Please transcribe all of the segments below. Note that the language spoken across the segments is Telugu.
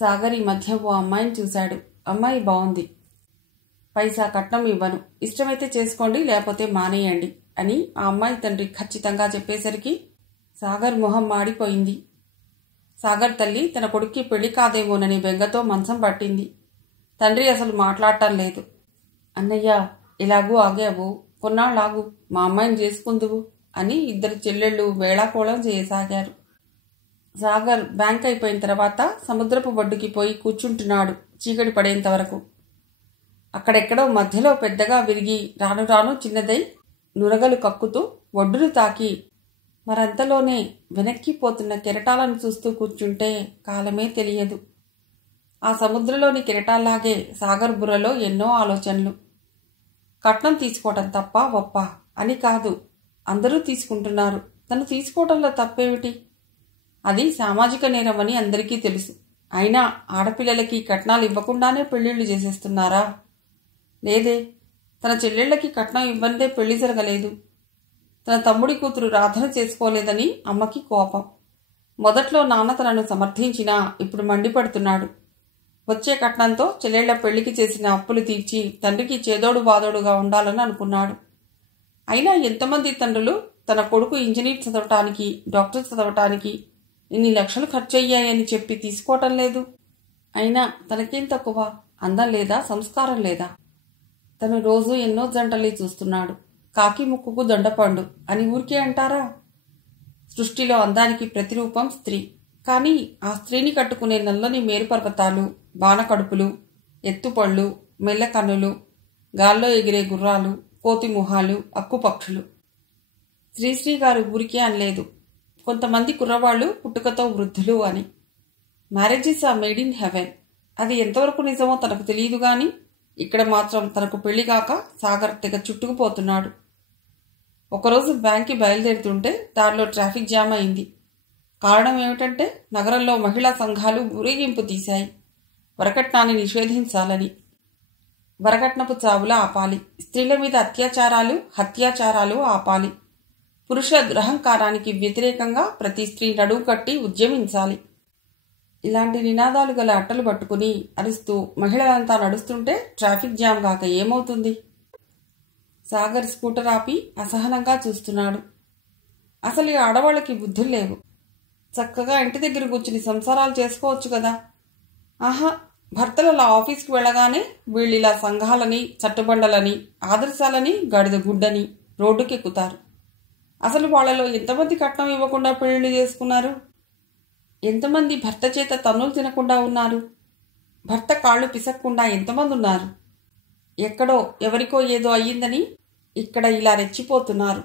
సాగర్ ఈ మధ్య ఓ అమ్మాయిని చూశాడు. అమ్మాయి బాగుంది. పైసా కట్నం ఇవ్వను, ఇష్టమైతే చేసుకోండి లేకపోతే మానేయండి అని ఆ అమ్మాయి తండ్రి ఖచ్చితంగా చెప్పేసరికి సాగర్ మొహం మాడిపోయింది. సాగర్ తల్లి తన కొడుక్కి పెళ్లి కాదేమోనని బెంగతో మంచం పట్టింది. తండ్రి అసలు మాట్లాడటం లేదు. అన్నయ్య, ఎలాగూ ఆగావు, కొన్నాళ్ళాగు, మా అమ్మాయిని చేసుకుందువు అని ఇద్దరు చెల్లెళ్ళు వేళాకోళం చేయసాగారు. సాగర్ బ్యాంక్ అయిపోయిన తర్వాత సముద్రపు ఒడ్డుకి పోయి కూర్చుంటున్నాడు చీకటి పడేంత వరకు. అక్కడెక్కడో మధ్యలో పెద్దగా విరిగి రాను రాను చిన్నదై నురగలు కక్కుతూ ఒడ్డును తాకి మరంతలోనే వెనక్కిపోతున్న కెరటాలను చూస్తూ కూర్చుంటే కాలమే తెలియదు. ఆ సముద్రంలోని కెరటాల్లాగే సాగర్ బుర్రలో ఎన్నో ఆలోచనలు. కట్నం తీసుకోవటం తప్ప ఒప్ప అని కాదు, అందరూ తీసుకుంటున్నారు, తను తీసుకోవటంలో తప్పేమిటి? అది సామాజిక నేరమని అందరికీ తెలుసు. అయినా ఆడపిల్లలకి కట్నాలు ఇవ్వకుండానే పెళ్లిళ్లు చేసేస్తున్నారా? లేదే, తన చెల్లెళ్లకి కట్నం ఇవ్వందే పెళ్లి జరగలేదు. తన తమ్ముడి కూతురు రాధన చేసుకోలేదని అమ్మకి కోపం. మొదట్లో నాన్న తనను సమర్థించినా ఇప్పుడు మండిపడుతున్నాడు. వచ్చే కట్నంతో చెల్లెళ్ల పెళ్లికి చేసిన అప్పులు తీర్చి తండ్రికి చేదోడు బాదోడుగా ఉండాలని అనుకున్నాడు. అయినా ఎంతమంది తండ్రులు తన కొడుకు ఇంజనీర్ చదవటానికి, డాక్టర్ చదవటానికి ఇన్ని లక్షలు ఖర్చయ్యాయని చెప్పి తీసుకోవటం లేదు? అయినా తనకేం తక్కువ? అందం లేదా, సంస్కారం లేదా? తను రోజు ఎన్నో జంటల్ని చూస్తున్నాడు. కాకి ముక్కుకు దొండపండు అని ఊరికే అంటారా? సృష్టిలో అందానికి ప్రతిరూపం స్త్రీ. కానీ ఆ స్త్రీని కట్టుకునే నల్లని మేరుపర్వతాలు, బాణకడుపులు, ఎత్తుపళ్ళు, మెల్లకన్నులు, గాల్లో ఎగిరే గుర్రాలు, కోతి ముహాలు, అక్కుపక్షులు. శ్రీశ్రీ గారు ఊరికే అనలేదు. కొంతమంది కుర్రవాళ్లు పుట్టుకతో వృద్ధులు అని. Marriages are made in heaven. అది ఎంతవరకు నిజమో తనకు తెలియదు గాని ఇక్కడ మాత్రం తనకు పెళ్లిగాక సాగర్ తెగ చుట్టుకుపోతున్నాడు. ఒకరోజు బ్యాంక్కి బయలుదేరుతుంటే దారిలో ట్రాఫిక్ జామ్ అయింది. కారణం ఏమిటంటే నగరంలో మహిళా సంఘాలు ఊరేగింపు తీశాయి. వరకట్నాన్ని నిషేధించాలని. వరకట్నపు చావుల ఆపాలి. స్త్రీల మీద అత్యాచారాలు, హత్యాచారాలు ఆపాలి. పురుష దురహంకారానికి వ్యతిరేకంగా ప్రతి స్త్రీ నడువు కట్టి ఉద్యమించాలి. ఇలాంటి నినాదాలు గల అట్టలు పట్టుకుని అరుస్తూ మహిళలంతా నడుస్తుంటే ట్రాఫిక్ జామ్ కాక ఏమవుతుంది? సాగర్ స్కూటర్ ఆపి అసహనంగా చూస్తున్నాడు. అసలు ఈ ఆడవాళ్ళకి బుద్ధులు లేవు. చక్కగా ఇంటి దగ్గర కూర్చుని సంసారాలు చేసుకోవచ్చు కదా. ఆహా, భర్తలు అలా ఆఫీస్కి వెళ్ళగానే వీళ్ళిలా సంఘాలని, చట్టుబండలని, ఆదర్శాలని, గడిద గుడ్డని రోడ్డుకెక్కుతారు. అసలు వాళ్లలో ఎంతమంది కట్నం ఇవ్వకుండా పెళ్లిళ్ళు చేసుకున్నారు? ఎంతమంది భర్త చేత తన్నులు తినకుండా ఉన్నారు? భర్త కాళ్ళు పిసక్కుండా ఎంతమంది ఉన్నారు? ఎక్కడో ఎవరికో ఏదో అయ్యిందని ఇక్కడ ఇలా రెచ్చిపోతున్నారు.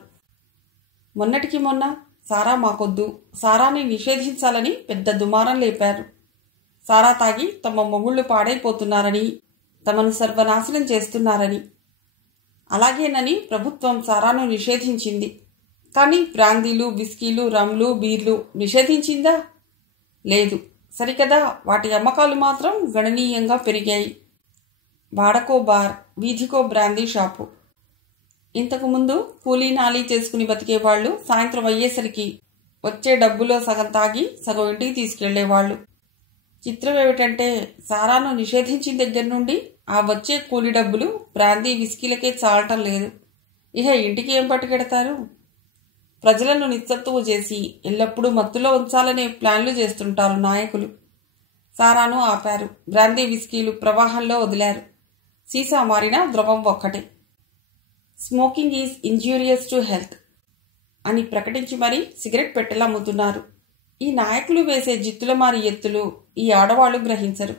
మొన్నటికి మొన్న సారా మాకొద్దు, సారాని నిషేధించాలని పెద్ద దుమారం లేపారు. సారా తాగి తమ మొగుళ్ళు పాడైపోతున్నారని, తమను సర్వనాశనం చేస్తున్నారని. అలాగేనని ప్రభుత్వం సారాను నిషేధించింది. కానీ బ్రాందీలు, విస్కీలు, రమ్లు, బీర్లు నిషేధించిందా? లేదు. సరికదా, వాటి అమ్మకాలు మాత్రం గణనీయంగా పెరిగాయి. వాడకో బార్, వీధికో బ్రాందీ షాపు. ఇంతకుముందు కూలీ నాలీ చేసుకుని బతికేవాళ్లు సాయంత్రం అయ్యేసరికి వచ్చే డబ్బులో సగం తాగి సగం ఇంటికి తీసుకెళ్లేవాళ్లు. చిత్రం ఏమిటంటే సారాను నిషేధించిన దగ్గర నుండి ఆ వచ్చే కూలీ డబ్బులు బ్రాందీ, విస్కీలకే చాలటం లేదు. ఇహ ఇంటికి ఏం పట్టుకెడతారు? ప్రజలను నిస్సత్తువు చేసి ఎల్లప్పుడూ మత్తులో ఉంచాలనే ప్లాన్లు చేస్తుంటారు నాయకులు. సారాను ఆపారు. బ్రాందీ, విస్కీలు ప్రవాహంలో వదిలారు. సీసా మారినా ద్రవం ఒక్కటే. Smoking is injurious to health అని ప్రకటించి మరీ సిగరెట్ పెట్టెలు అమ్ముతున్నారు. ఈ నాయకులు వేసే జిత్తుల మారి ఎత్తులు ఈ ఆడవాళ్లు గ్రహించరు.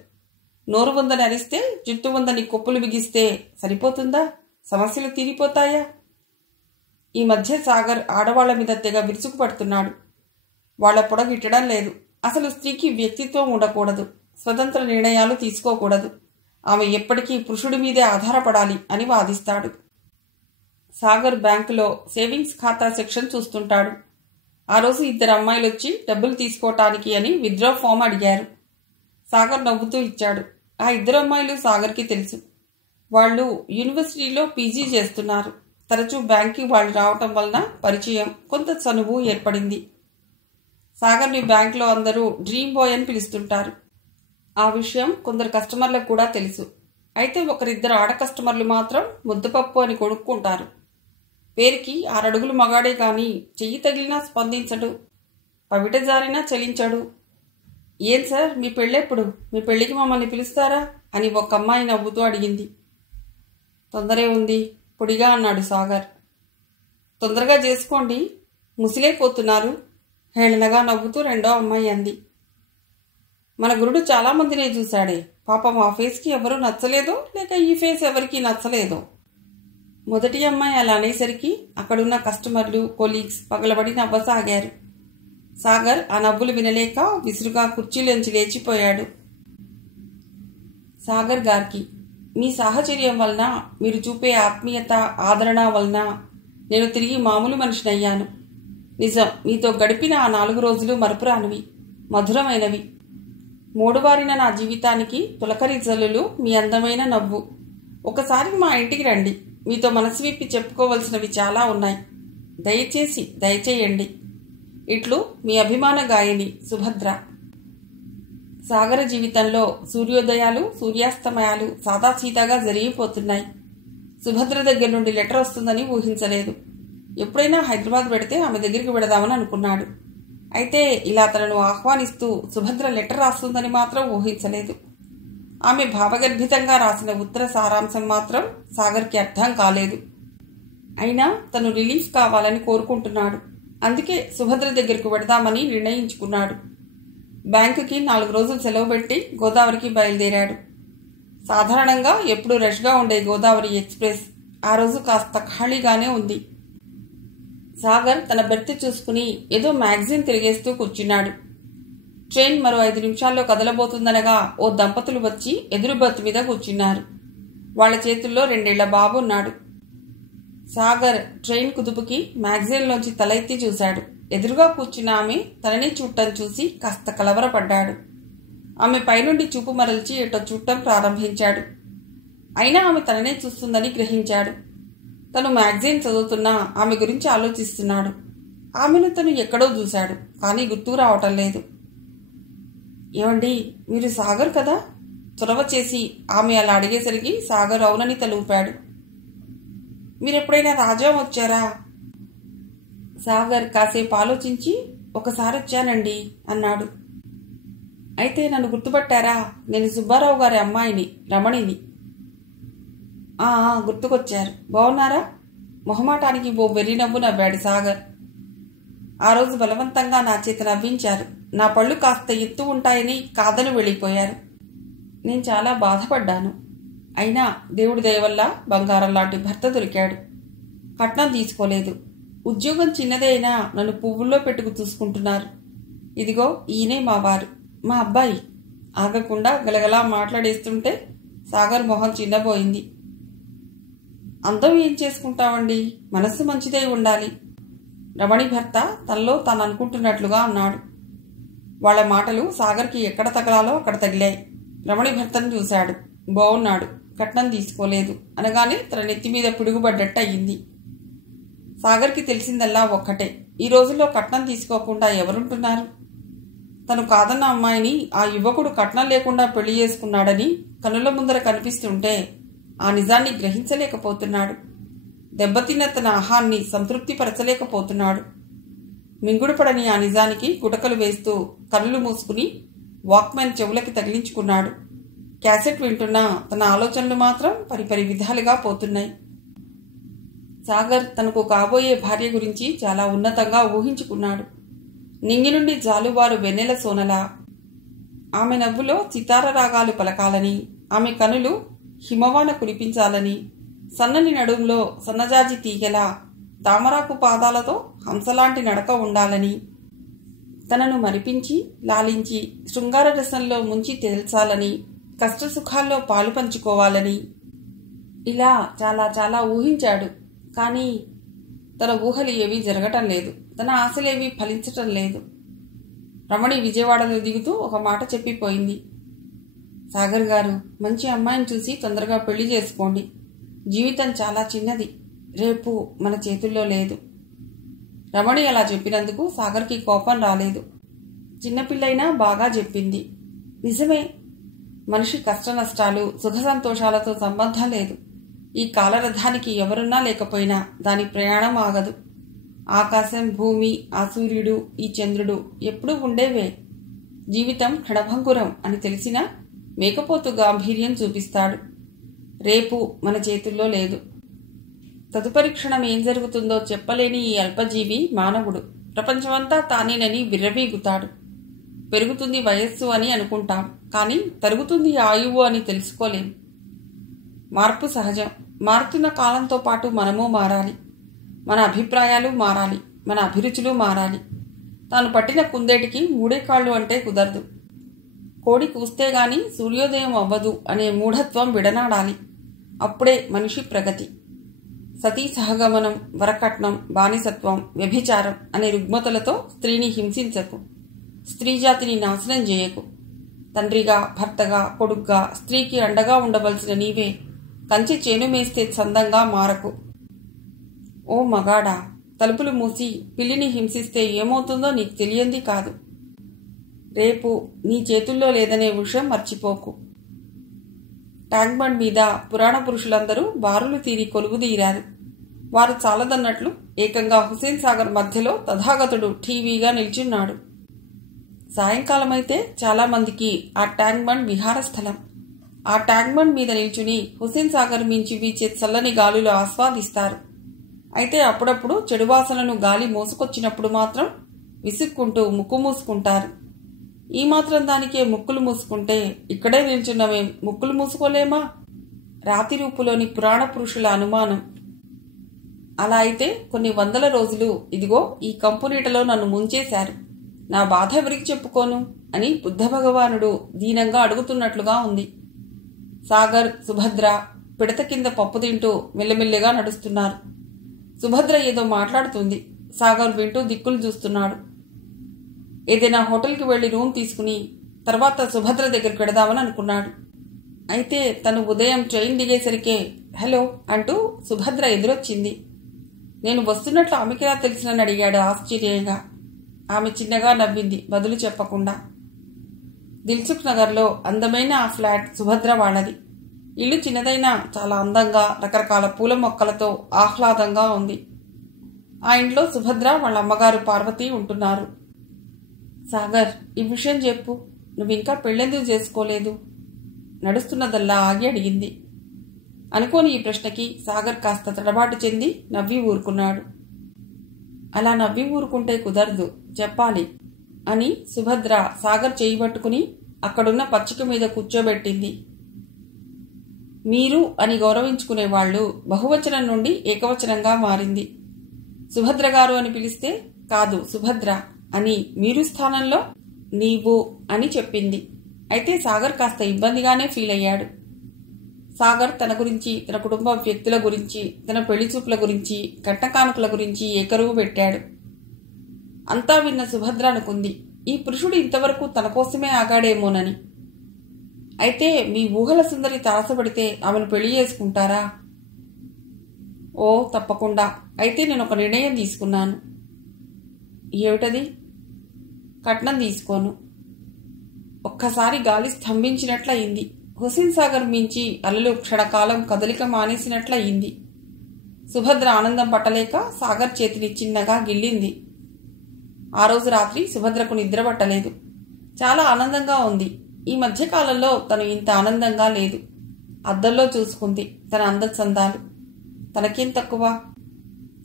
నోరు ఉందని అరిస్తే, జుట్టు ఉందని కొప్పులు బిగిస్తే సరిపోతుందా? సమస్యలు తీరిపోతాయా? ఈ మధ్య సాగర్ ఆడవాళ్ల మీద తెగ విరుచుకు పడుతున్నాడు. వాళ్ల పొడగిట్టడం లేదు. అసలు స్త్రీకి వ్యక్తిత్వం ఉండకూడదు, స్వతంత్ర నిర్ణయాలు తీసుకోకూడదు, ఆమె ఎప్పటికీ పురుషుడి మీదే ఆధారపడాలి అని వాదిస్తాడు. సాగర్ బ్యాంకులో సేవింగ్స్ ఖాతా సెక్షన్ చూస్తుంటాడు. ఆ రోజు ఇద్దరు అమ్మాయిలు వచ్చి డబ్బులు తీసుకోవటానికి అని విత్డ్రా ఫామ్ అడిగారు. సాగర్ నవ్వుతూ ఇచ్చాడు. ఆ ఇద్దరు అమ్మాయిలు సాగర్కి తెలుసు. వాళ్ళు యూనివర్సిటీలో పీజీ చేస్తున్నారు. తరచూ బ్యాంక్కి వాళ్ళు రావటం వలన పరిచయం, కొంత చనువు ఏర్పడింది. సాగర్ని బ్యాంకులో అందరూ డ్రీమ్ బాయ్ అని పిలుస్తుంటారు. ఆ విషయం కొందరు కస్టమర్లకు కూడా తెలుసు. అయితే ఒకరిద్దరు ఆడ కస్టమర్లు మాత్రం ముద్దపప్పు అని కొనుక్కుంటారు. పేరుకి 6 అడుగులు మగాడే గాని చెయ్యి తగిలినా స్పందించడు, పవిట జారినా చలించడు. ఏం సార్ మీ పెళ్ళెప్పుడు? మీ పెళ్ళికి మమ్మల్ని పిలుస్తారా అని ఒక అమ్మాయి నవ్వుతూ అడిగింది. తొందరే ఉంది పొడిగా అన్నాడు సాగర్. తొందరగా చేసుకోండి, ముసిలైపోతున్నారు హేళనగా నవ్వుతూ రెండో అమ్మాయి అంది. మన గురుడు చాలామందినే చూశాడే, పాపం ఆ ఫేస్కి ఎవరూ నచ్చలేదో లేక ఈ ఫేస్ ఎవరికీ నచ్చలేదో. మొదటి అమ్మాయి అలా అనేసరికి అక్కడున్న కస్టమర్లు కొలీగ్స్ పగలబడి నవ్వసాగారు. సాగర్ ఆ నవ్వులు వినలేక విసురుగా కుర్చీలోంచి లేచిపోయాడు. సాగర్ గారికి, మీ సాహచర్యం వలన, మీరు చూపే ఆత్మీయత ఆదరణ వలన నేను తిరిగి మామూలు మనిషినయ్యాను. నిజం, మీతో గడిపిన ఆ 4 రోజులు మరపురానివి, మధురమైనవి. మూడువారిన నా జీవితానికి తులకరి జల్లులు మీ అందమైన నవ్వు. ఒకసారి మా ఇంటికి రండి, మీతో మనసు విప్పి చెప్పుకోవలసినవి చాలా ఉన్నాయి. దయచేసి దయచేయండి. ఇట్లు మీ అభిమాన గాయని సుభద్ర. సాగర జీవితంలో సూర్యోదయాలు సూర్యాస్తమయాలు సాదాసీదాగా జరిగిపోతున్నాయి. సుభద్ర దగ్గర నుండి లెటర్ వస్తుందని ఊహించలేదు. ఎప్పుడైనా హైదరాబాద్ పెడితే ఆమె దగ్గరికి వెడదామని అనుకున్నాడు. అయితే ఇలా తనను ఆహ్వానిస్తూ సుభద్ర లెటర్ రాస్తుందని మాత్రం ఊహించలేదు. ఆమె భావగర్భితంగా రాసిన ఉత్తర సారాంశం మాత్రం సాగర్కి అర్థం కాలేదు. అయినా తను రిలీఫ్ కావాలని కోరుకుంటున్నాడు. అందుకే సుభద్ర దగ్గరకు వెడదామని నిర్ణయించుకున్నాడు. బ్యాంకుకి 4 రోజులు సెలవు పెట్టి గోదావరికి బయలుదేరాడు. సాధారణంగా ఎప్పుడూ రష్గా ఉండే గోదావరి ఎక్స్ప్రెస్ ఆ రోజు కాస్త ఖాళీగానే ఉంది. సాగర్ తన బెర్త్ చూసుకుని ఏదో మ్యాగజైన్ తిరిగేస్తూ కూర్చున్నాడు. ట్రైన్ మరో 5 నిమిషాల్లో కదలబోతుందనగా ఓ దంపతులు వచ్చి ఎదురు బర్త్ మీద కూర్చున్నారు. వాళ్ల చేతుల్లో 2 ఏళ్ల బాబు ఉన్నాడు. సాగర్ ట్రైన్ కుదుపుకి మ్యాగజైన్లోంచి తల ఎత్తి చూశాడు. ఎదురుగా కూర్చున్న ఆమె తనని చూడటం చూసి కాస్త కలవరపడ్డాడు. ఆమె పైనుండి చూపు మరల్చి ఎటో చూడటం ప్రారంభించాడు. అయినా ఆమె తననే చూస్తుందని గ్రహించాడు. తను మ్యాగజైన్ చదువుతున్నా ఆమె గురించి ఆలోచిస్తున్నాడు. ఆమెను తను ఎక్కడో చూశాడు, కానీ గుర్తుకు రావటం లేదు. ఏమండి, మీరు సాగర్ కదా? చొరవ చేసి ఆమె అలా అడిగేసరికి సాగర్ అవునని తలూపాడు. మీరెప్పుడైనా రాజా వచ్చారా? సాగర్ కాసేపు ఆలోచించి ఒకసారి వచ్చానండి అన్నాడు. అయితే నన్ను గుర్తుపట్టారా? నేను సుబ్బారావు గారి అమ్మాయిని, రమణిని. గుర్తుకొచ్చారు. బాగున్నారా? మొహమాటానికి ఓ వెర్రి నవ్వు నవ్వాడు సాగర్. ఆ రోజు బలవంతంగా నా చేత నవ్వించారు. నా పళ్ళు కాస్త ఎత్తు ఉంటాయని కాదని వెళ్ళిపోయారు. నేను చాలా బాధపడ్డాను. అయినా దేవుడి దయ వల్ల బంగారం లాంటి భర్త దొరికాడు. కట్నం తీసుకోలేదు. ఉద్యోగం చిన్నదే అయినా నన్ను పువ్వుల్లో పెట్టుకు చూసుకుంటున్నారు. ఇదిగో ఈయనే మా వారు, మా అబ్బాయి. ఆగకుండా గలగలా మాట్లాడేస్తుంటే సాగర్ మొహం చిన్నబోయింది. అందం ఏం చేసుకుంటావండి, మనస్సు మంచిదై ఉండాలి. రమణి భర్త తనలో తాను అనుకుంటున్నట్లుగా అన్నాడు. వాళ్ల మాటలు సాగర్కి ఎక్కడ తగలాలో అక్కడ తగిలాయి. రమణి భర్తను చూశాడు. బాగున్నాడు, కట్నం తీసుకోలేదు అనగానే తన నెత్తి మీద పిడుగుపడ్డట్టు అయ్యింది. సాగర్కి తెలిసిందల్లా ఒక్కటే, ఈ రోజుల్లో కట్నం తీసుకోకుండా ఎవరుంటున్నారు? తను కాదన్న అమ్మాయిని ఆ యువకుడు కట్నం లేకుండా పెళ్లి చేసుకున్నాడని కనుల ముందర కనిపిస్తుంటే ఆ నిజాన్ని గ్రహించలేకపోతున్నాడు. దెబ్బతిన్న తన ఆహాన్ని సంతృప్తిపరచలేకపోతున్నాడు. మింగుడుపడని ఆ నిజానికి గుటకలు వేస్తూ కనులు మూసుకుని వాక్మెన్ చెవులకి తగిలించుకున్నాడు. క్యాసెట్ వింటున్నా తన ఆలోచనలు మాత్రం పరిపరి విధాలుగా పోతున్నాయి. సాగర్ తనకు కాబోయే భార్య గురించి చాలా ఉన్నతంగా ఊహించుకున్నాడు. నింగి నుండి జాలువారు వెన్నెల సోనలా, ఆమె నవ్వులో సితార రాగాలు పలకాలని, ఆమె కనులు హిమవాన కురిపించాలని, సన్నని నడుంలో సన్నజాజి తీగలా తామరాకు పాదాలతో హంసలాంటి నడక ఉండాలని, తనను మరిపించి లాలించి శృంగార రసంలో ముంచి తేల్చాలని, కష్టసుఖాల్లో పాలు పంచుకోవాలని, ఇలా చాలా చాలా ఊహించాడు. కానీ తన ఊహలు ఏవీ జరగటం లేదు. తన ఆశలేవీ ఫలించటం లేదు. రమణి విజయవాడలో దిగుతూ ఒక మాట చెప్పిపోయింది. సాగర్ గారు, మంచి అమ్మాయిని చూసి తొందరగా పెళ్లి చేసుకోండి. జీవితం చాలా చిన్నది, రేపు మన చేతుల్లో లేదు. రమణి అలా చెప్పినందుకు సాగర్కి కోపం రాలేదు. చిన్నపిల్లైనా బాగా చెప్పింది. నిజమే, మనిషి కష్టనష్టాలు సుఖ సంతోషాలతో సంబంధం లేదు. ఈ కాలరథానికి ఎవరున్నా లేకపోయినా దాని ప్రయాణం ఆగదు. ఆకాశం, భూమి, ఆ సూర్యుడు, ఈ చంద్రుడు ఎప్పుడూ ఉండేవే. జీవితం క్షణభంగురం అని తెలిసినా మేకపోతు గాంభీర్యం చూపిస్తాడు. రేపు మన చేతుల్లో లేదు. తదుపరి క్షణం ఏం జరుగుతుందో చెప్పలేని ఈ అల్పజీవి మానవుడు ప్రపంచమంతా తానేనని విర్రవీగుతాడు. పెరుగుతుంది వయస్సు అని అనుకుంటాం, కానీ తరుగుతుంది ఆయువు అని తెలుసుకోలేం. మార్పు సహజం. మారుతున్న కాలంతో పాటు మనము మారాలి. మన అభిప్రాయాలు మారాలి, మన అభిరుచులు మారాలి. తాను పట్టిన కుందేటికి మూడే కాళ్ళు అంటే కుదరదు. కోడి కూస్తే గాని సూర్యోదయం అవ్వదు అనే మూఢత్వం విడనాడాలి. అప్పుడే మనిషి ప్రగతి. సతీ సహగమనం, వరకట్నం, బానిసత్వం, వ్యభిచారం అనే రుగ్మతలతో స్త్రీని హింసించకు. స్త్రీజాతిని నాశనం చేయకు. తండ్రిగా, భర్తగా, కొడుగ్గా స్త్రీకి అండగా ఉండవలసిన నీవే కంచి చేను మేస్తే చందంగా మారకు. ఓ మగాడా, తలుపులు మూసి పిల్లిని హింసిస్తే ఏమవుతుందో నీకు తెలియంది కాదు. రేపు నీ చేతుల్లో లేదనే విషయం మర్చిపోకు. ట్యాంక్ బండ్ మీద పురాణ పురుషులందరూ బారులు తీరి కొలువుదీరారు. వారు చాలదన్నట్లు ఏకంగా హుసేన్ సాగర్ మధ్యలో తథాగతుడు ఠీవీగా నిల్చున్నాడు. సాయంకాలమైతే చాలామందికి ఆ ట్యాంక్ బండ్ విహారస్థలం. ఆ ట్యాంక్ బండ్ మీద నిల్చుని హుసేన్ సాగర్ మించి వీచే చల్లని గాలులు ఆస్వాదిస్తారు. అయితే అప్పుడప్పుడు చెడువాసనను గాలి మోసుకొచ్చినప్పుడు మాత్రం విసుక్కుంటూ ముక్కు మూసుకుంటారు. ఈ మాత్రం దానికే ముక్కులు మూసుకుంటే ఇక్కడే నిల్చున్నమేం ముక్కులు మూసుకోలేమా? రాతి రూపులోని పురాణ పురుషుల అనుమానం. అలా అయితే కొన్ని వందల రోజులు ఇదిగో ఈ కంపునీటలో నన్ను ముంచేశారు. నా బాధ ఎవరికి చెప్పుకోను అని బుద్ధ భగవానుడు దీనంగా అడుగుతున్నట్లుగా ఉంది. సాగర్, సుభద్ర పిడత కింద పప్పు తింటూ మెల్లమెల్లగా నడుస్తున్నారు. సుభద్ర ఏదో మాట్లాడుతుంది. సాగర్ వింటూ దిక్కులు చూస్తున్నాడు. ఏదైనా హోటల్కి వెళ్లి రూమ్ తీసుకుని తర్వాత సుభద్ర దగ్గరికి వెడదామని అనుకున్నాడు. అయితే తను ఉదయం ట్రైన్ దిగేసరికే హలో అంటూ సుభద్ర ఎదురొచ్చింది. నేను వస్తున్నట్లు ఆమెకిలా తెలిసినని అడిగాడు ఆశ్చర్యంగా. ఆమె చిన్నగా నవ్వింది, బదులు చెప్పకుండా. దిల్సుఖ్ నగర్లో అందమైన ఆ ఫ్లాట్ సుభద్ర వాళ్ళది. ఇల్లు చిన్నదైనా చాలా అందంగా రకరకాల పూల మొక్కలతో ఆహ్లాదంగా ఉంది. ఆ ఇంట్లో సుభద్ర వాళ్ళ అమ్మగారు పార్వతి ఉంటున్నారు. సాగర్, ఈ విషయం చెప్పు, నువ్వింకా పెళ్ళెందుకు చేసుకోలేదు? నడుస్తున్నదల్లా ఆగి అడిగింది. అనుకోని ఈ ప్రశ్నకి సాగర్ కాస్త తడబాటు చెంది నవ్వి ఊరుకున్నాడు. అలా నవ్వి ఊరుకుంటే కుదరదు, చెప్పాలి అని సుభద్ర సాగర్ చేయి పట్టుకుని అక్కడున్న పచ్చిక మీద కూర్చోబెట్టింది. మీరు అని గౌరవించుకునేవాళ్లు బహువచనం నుండి ఏకవచనంగా మారింది. సుభద్ర గారు అని పిలిస్తే కాదు సుభద్ర అని మీరు స్థానంలో నీవు అని చెప్పింది. అయితే సాగర్ కాస్త ఇబ్బందిగానే ఫీల్ అయ్యాడు. సాగర్ తన గురించి, తన కుటుంబ వ్యక్తుల గురించి, తన పెళ్లి చూపుల గురించి, కట్నకానుకల గురించి ఏకరువు పెట్టాడు. అంతా విన్న సుభద్ర అనుకుంది, ఈ పురుషుడు ఇంతవరకు తన కోసమే ఆగాడేమోనని. అయితే మీ ఊహల సుందరి తారసపడితే ఆమెను పెళ్లి చేసుకుంటారా? ఓ తప్పకుండా. అయితే నేను ఒక నిర్ణయం తీసుకున్నాను. ఏమిటది? కట్నం తీసుకోను. ఒక్కసారి గాలి స్తంభించినట్లయింది. హుసేన్ సాగర్ మించి అలలు క్షణకాలం కదలిక మానేసినట్లయింది. సుభద్ర ఆనందం పట్టలేక సాగర్ చేతిని చిన్నగా గిల్లింది. ఆ రోజు రాత్రి సుభద్రకు నిద్ర పట్టలేదు. చాలా ఆనందంగా ఉంది. ఈ మధ్యకాలంలో తను ఇంత ఆనందంగా లేదు. అద్దంలో చూసుకుంది తన అందచందాలు. తనకేం తక్కువ?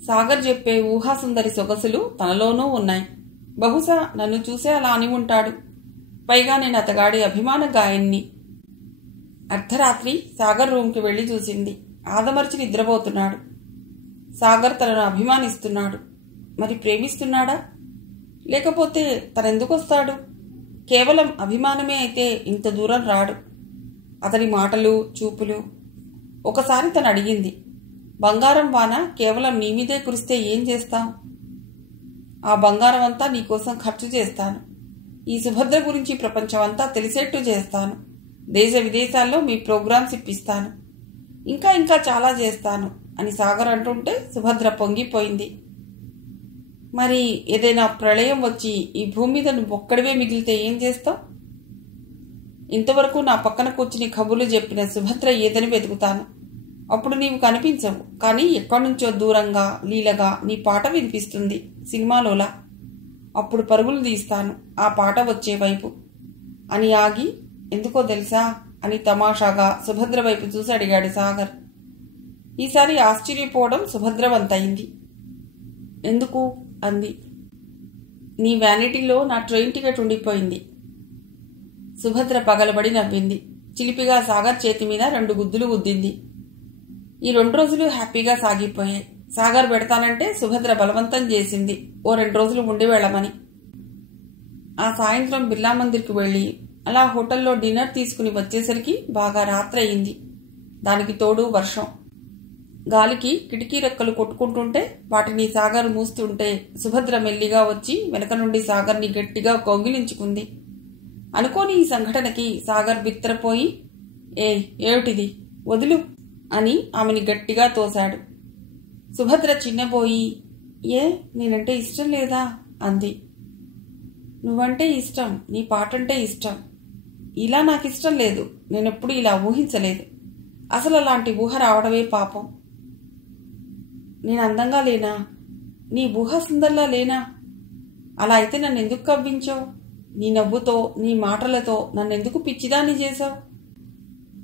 సాగర్ చెప్పే ఊహాసుందరి సొగసులు తనలోనూ ఉన్నాయి. బహుశా నన్ను చూసే అలా అని ఉంటాడు. పైగా నేను అతగాడి అభిమాన గాయన్ని. అర్ధరాత్రి సాగర్ రూమ్కి వెళ్లి చూసింది. ఆదమర్చి నిద్రపోతున్నాడు. సాగర్ తనను అభిమానిస్తున్నాడు. మరి ప్రేమిస్తున్నాడా? లేకపోతే తనెందుకొస్తాడు? కేవలం అభిమానమే అయితే ఇంత దూరం రాడు. అతని మాటలు, చూపులు. ఒకసారి తను అడిగింది, బంగారం వాన కేవలం నీ మీదే కురిస్తే ఏం చేస్తాం? ఆ బంగారం అంతా నీకోసం ఖర్చు చేస్తాను. ఈ సుభద్ర గురించి ప్రపంచం అంతా తెలిసేట్టు చేస్తాను. దేశ విదేశాల్లో మీ ప్రోగ్రామ్స్ ఇప్పిస్తాను. ఇంకా ఇంకా చాలా చేస్తాను అని సాగర్ అంటుంటే సుభద్ర పొంగిపోయింది. మరి ఏదైనా ప్రళయం వచ్చి ఈ భూమి మీద నువ్వు ఒక్కడివే మిగిలితే ఏం చేస్తావు? ఇంతవరకు నా పక్కన కూర్చుని కబుర్లు చెప్పిన సుభద్ర ఏదని వెతుకుతాను. అప్పుడు నీవు కనిపించవు, కానీ ఎక్కడి నుంచో దూరంగా లీలగా నీ పాట వినిపిస్తుంది సినిమాలోలా. అప్పుడు పరుగులు తీస్తాను ఆ పాట వచ్చే వైపు అని ఆగి, ఎందుకో తెలుసా అని తమాషాగా సుభద్ర వైపు చూసి అడిగాడు సాగర్. ఈసారి ఆశ్చర్యపోవడం సుభద్ర వంతయింది. ఎందుకు అంది. నీ వ్యానిటీలో నా ట్రైన్ టికెట్ ఉండిపోయింది. సుభద్ర పగలబడి నవ్వింది. చిలిపిగా సాగర్ చేతి మీద 2 గుద్దులు గుద్దింది. ఈ 2 రోజులు హ్యాపీగా సాగిపోయాయి. సాగర్ పెడతానంటే సుభద్ర బలవంతం చేసింది ఓ 2 రోజులు ఉండి వెళ్ళమని. ఆ సాయంత్రం బిర్లా మందిర్కి వెళ్ళి అలా హోటల్లో డిన్నర్ తీసుకుని వచ్చేసరికి బాగా రాత్రయింది. దానికి తోడు వర్షం. గాలికి కిటికీ రెక్కలు కొట్టుకుంటుంటే వాటిని సాగర్ మూస్తుంటే సుభద్ర మెల్లిగా వచ్చి వెనక నుండి సాగర్ని గట్టిగా కౌగిలించుకుంది. అనుకోని ఈ సంఘటనకి సాగర్ బిత్తరపోయి, ఏమిటిది, వదులు అని ఆమెని గట్టిగా తోశాడు. సుభద్ర చిన్నబోయి, నేనంటే ఇష్టం లేదా అంది. నువ్వంటే ఇష్టం, నీ పాటంటే ఇష్టం. ఇలా నాకిష్టం లేదు. నేనెప్పుడు ఇలా ఊహించలేదు. అసలు అలాంటి ఊహ రావడమే పాపం. నేను అందంగా లేనా? నీ ఊహ సుందర్లా లేనా? అలా అయితే నన్నెందుకు కవ్వించావు? నీ నవ్వుతో నీ మాటలతో నన్నెందుకు పిచ్చిదాన్ని చేశావు?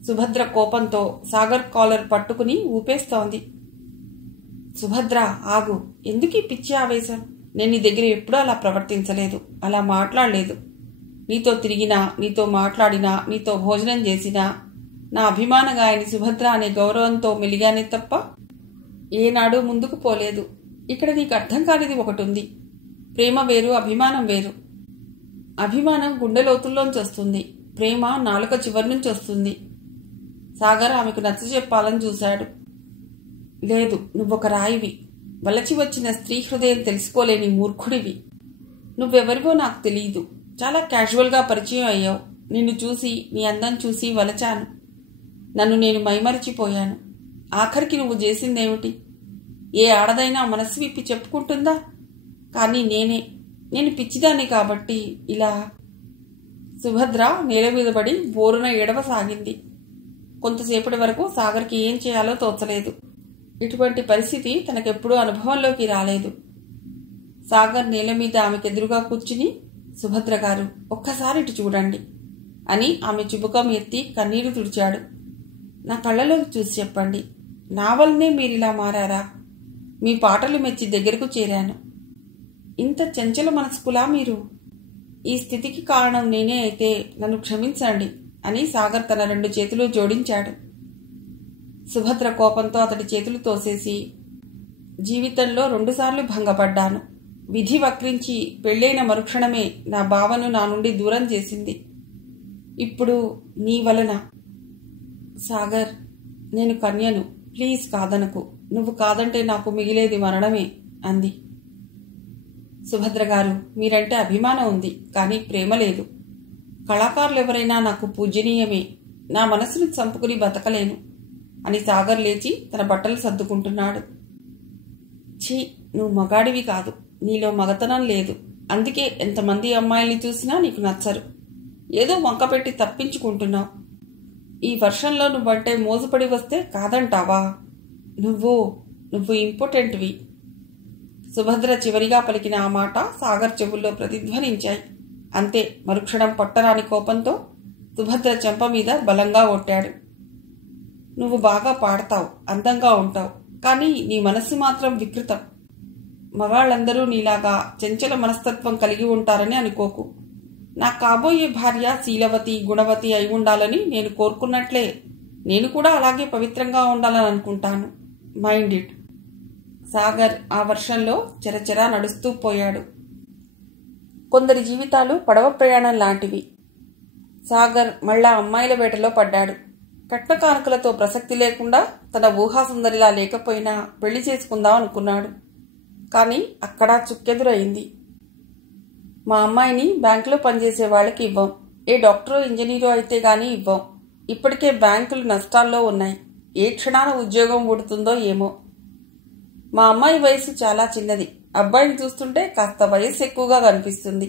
సుభద్ర కోపంతో సాగర్ కాలర్ పట్టుకుని ఊపేస్తోంది. సుభద్ర ఆగు, ఎందుకీ పిచ్చి ఆవేశం? నేను నీ దగ్గర ఎప్పుడూ అలా ప్రవర్తించలేదు, అలా మాట్లాడలేదు. నీతో తిరిగినా, నీతో మాట్లాడినా, నీతో భోజనం చేసినా నా అభిమాన గాయని సుభద్ర అనే గౌరవంతో మెలిగానే తప్ప ఏనాడు ముందుకు పోలేదు. ఇక్కడ నీకు అర్థం కానిది ఒకటి ఉంది. ప్రేమ వేరు, అభిమానం వేరు. అభిమానం గుండె లోతుల్లోంచి వస్తుంది, ప్రేమ నాలుక చివరి నుంచి వస్తుంది. సాగర్ ఆమెకు నచ్చ చెప్పాలని చూశాడు. లేదు, నువ్వొక రాయివి, వలచి వచ్చిన స్త్రీ హృదయం తెలుసుకోలేని మూర్ఖుడివి. నువ్వెవరివో నాకు తెలియదు. చాలా క్యాజువల్గా పరిచయం అయ్యావు. నిన్ను చూసి, నీ అందం చూసి వలచాను. నన్ను నేను మైమరిచిపోయాను. ఆఖరికి నువ్వు చేసిందేమిటి? ఏ ఆడదైనా మనసు విప్పి చెప్పుకుంటుందా? కానీ నేను పిచ్చిదాన్ని కాబట్టి ఇలా. సుభద్ర నేల మీద పడి బోరున ఏడవసాగింది. కొంతసేపటి వరకు సాగర్కి ఏం చేయాలో తోచలేదు. ఇటువంటి పరిస్థితి తనకెప్పుడూ అనుభవంలోకి రాలేదు. సాగర్ నేల మీద ఆమెకెదురుగా కూర్చుని, సుభద్ర గారు, ఒక్కసారి ఇటు చూడండి అని ఆమె చుబుకం ఎత్తి కన్నీరు తుడిచాడు. నా కళ్ళలోకి చూసి చెప్పండి, నా వల్లనే మీరిలా మారారా? మీ పాటలు మెచ్చి దగ్గరకు చేరాను. ఇంత చంచల మనస్కులా మీరు? ఈ స్థితికి కారణం నేనే అయితే నన్ను క్షమించండి అని సాగర్ తన 2 చేతులు జోడించాడు. సుభద్ర కోపంతో అతడి చేతులు తోసేసి, జీవితంలో 2 సార్లు భంగపడ్డాను. విధి వక్రించి పెళ్ళైన మరుక్షణమే నా భావను నా నుండి దూరం చేసింది. ఇప్పుడు నీ వలన. సాగర్, నేను కన్యను, ప్లీజ్ కాదనకు. నువ్వు కాదంటే నాకు మిగిలేది మరణమే అంది. సుభద్ర గారు, మీరంటే అభిమానం ఉంది, కానీ ప్రేమ లేదు. కళాకారులు ఎవరైనా నాకు పూజనీయమే. నా మనసును చంపుకుని బతకలేను అని సాగర్ లేచి తన బట్టలు సర్దుకుంటున్నాడు. ఛీ, నువ్వు మగాడివి కాదు, నీలో మగతనం లేదు. అందుకే ఎంతమంది అమ్మాయిల్ని చూసినా నీకు నచ్చరు. ఏదో వంకపెట్టి తప్పించుకుంటున్నావు. ఈ వర్షంలో నువ్వంటే మోజుపడి వస్తే కాదంటావా? నువ్వు ఇంపార్టెంట్వి. సుభద్ర చివరిగా పలికిన ఆ మాట సాగర్ చెవుల్లో ప్రతిధ్వనించాయి. అంతే, మరుక్షణం పట్టరాని కోపంతో సుభద్ర చెంప మీద బలంగా కొట్టాడు. నువ్వు బాగా పాడతావు, అందంగా ఉంటావు, కానీ నీ మనస్సు మాత్రం వికృతం. మగాళ్ళందరూ నీలాగా చంచల మనస్తత్వం కలిగి ఉంటారని అనుకోకు. నా కాబోయే భార్య శీలవతి, గుణవతి అయి ఉండాలని నేను కోరుకున్నట్లే నేను కూడా అలాగే పవిత్రంగా ఉండాలని అనుకుంటాను. Mind it. సాగర్ ఆ వర్షంలో చెరచెరా నడుస్తూ పోయాడు. కొందరి జీవితాలు పడవ ప్రయాణం లాంటివి. సాగర్ మళ్ళా అమ్మాయిల వేటలో పడ్డాడు. కట్న కానుకలతో ప్రసక్తి లేకుండా తన ఊహాసుందరిలా లేకపోయినా పెళ్లి చేసుకుందాం అనుకున్నాడు. కానీ అక్కడ చుక్కెదురైంది. మా అమ్మాయిని బ్యాంకులో పనిచేసే వాళ్ళకి ఇవ్వం. ఏ డాక్టరో ఇంజనీరో అయితే గానీ ఇవ్వం. ఇప్పటికే బ్యాంకులు నష్టాల్లో ఉన్నాయి. ఏ క్షణాన ఉద్యోగం ఊడుతుందో ఏమో. మా అమ్మాయి వయసు చాలా చిన్నది. అబ్బాయిని చూస్తుంటే కాస్త వయసు ఎక్కువగా కనిపిస్తుంది.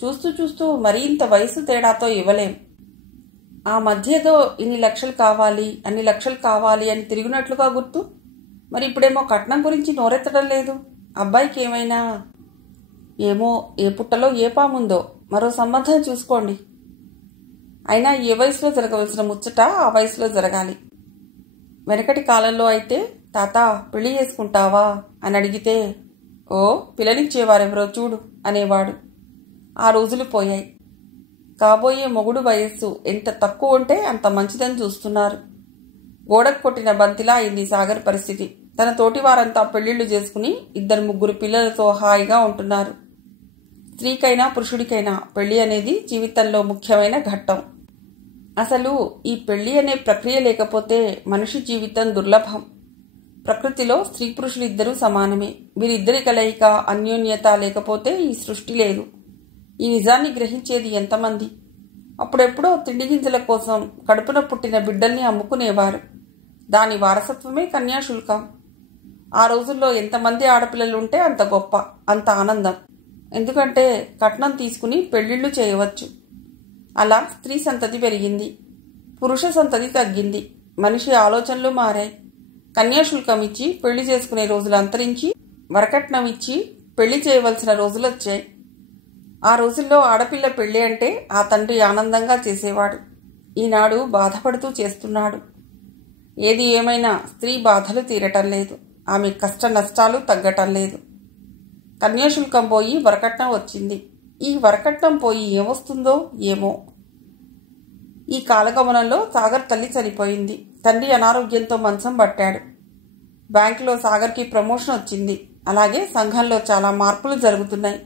చూస్తూ చూస్తూ మరీ ఇంత వయసు తేడాతో ఇవ్వలేం. ఆ మధ్య ఏదో ఇన్ని లక్షలు కావాలి అన్ని లక్షలు కావాలి అని తిరిగినట్లుగా గుర్తు. మరి ఇప్పుడేమో కట్నం గురించి నోరెత్తడం లేదు. అబ్బాయికి ఏమైనా ఏమో ఏ పుట్టలో ఏ పాముందో. మరో సంబంధం చూసుకోండి. అయినా ఏ వయసులో జరగవలసిన ముచ్చట ఆ వయసులో జరగాలి. వెనకటి కాలంలో అయితే తాత పెళ్లి చేసుకుంటావా అని అడిగితే ఓ పిల్లనిచ్చేవారెవరో చూడు అనేవాడు. ఆ రోజులు పోయాయి. కాబోయే మొగుడు వయస్సు ఎంత తక్కువ ఉంటే అంత మంచిదని చూస్తున్నారు. గోడకు కొట్టిన బంతిలా అయింది సాగర్ పరిస్థితి. తన తోటి వారంతా పెళ్లిళ్లు చేసుకుని 2-3 పిల్లలతో హాయిగా ఉంటున్నారు. స్త్రీకైనా పురుషుడికైనా పెళ్లి అనేది జీవితంలో ముఖ్యమైన ఘట్టం. అసలు ఈ పెళ్లి అనే ప్రక్రియ లేకపోతే మనిషి జీవితం దుర్లభం. ప్రకృతిలో స్త్రీ పురుషులిద్దరూ సమానమే. వీరిద్దరి కలయిక అన్యోన్యత లేకపోతే ఈ సృష్టి లేదు. ఈ నిజాన్ని గ్రహించేది ఎంతమంది? అప్పుడెప్పుడో తిండి గింజల కోసం కడుపున పుట్టిన బిడ్డల్ని అమ్ముకునేవారు. దాని వారసత్వమే కన్యాశుల్కం. ఆ రోజుల్లో ఎంతమంది ఆడపిల్లలు ఉంటే అంత గొప్ప, అంత ఆనందం. ఎందుకంటే కట్నం తీసుకుని పెళ్లిళ్లు చేయవచ్చు. అలా స్త్రీ సంతతి పెరిగింది, పురుష సంతతి తగ్గింది. మనిషి ఆలోచనలు మారాయి. కన్యాశుల్కం ఇచ్చి పెళ్లి చేసుకునే రోజులు అంతరించి వరకట్నం ఇచ్చి పెళ్లి చేయవలసిన రోజులు వచ్చాయి. ఆ రోజుల్లో ఆడపిల్ల పెళ్లి అంటే ఆ తండ్రి ఆనందంగా చేసేవాడు. ఈనాడు బాధపడుతూ చేస్తున్నాడు. ఏది ఏమైనా స్త్రీ బాధలు తీరటం లేదు. ఆమె కష్ట నష్టాలు తగ్గటం లేదు. కన్యాశుల్కం పోయి వరకట్నం వచ్చింది. ఈ వరకట్నం పోయి ఏమొస్తుందో ఏమో. ఈ కాలగమనంలో సాగర్ తల్లి చనిపోయింది. తండ్రి అనారోగ్యంతో మంచం పట్టాడు. బ్యాంకులో సాగర్కి ప్రమోషన్ వచ్చింది. అలాగే సంఘంలో చాలా మార్పులు జరుగుతున్నాయి.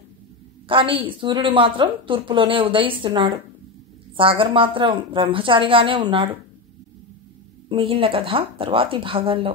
కానీ సూర్యుడు మాత్రం తూర్పులోనే ఉదయిస్తున్నాడు. సాగర్ మాత్రం బ్రహ్మచారిగానే ఉన్నాడు. మిగిలిన కథ తర్వాతి భాగంలో.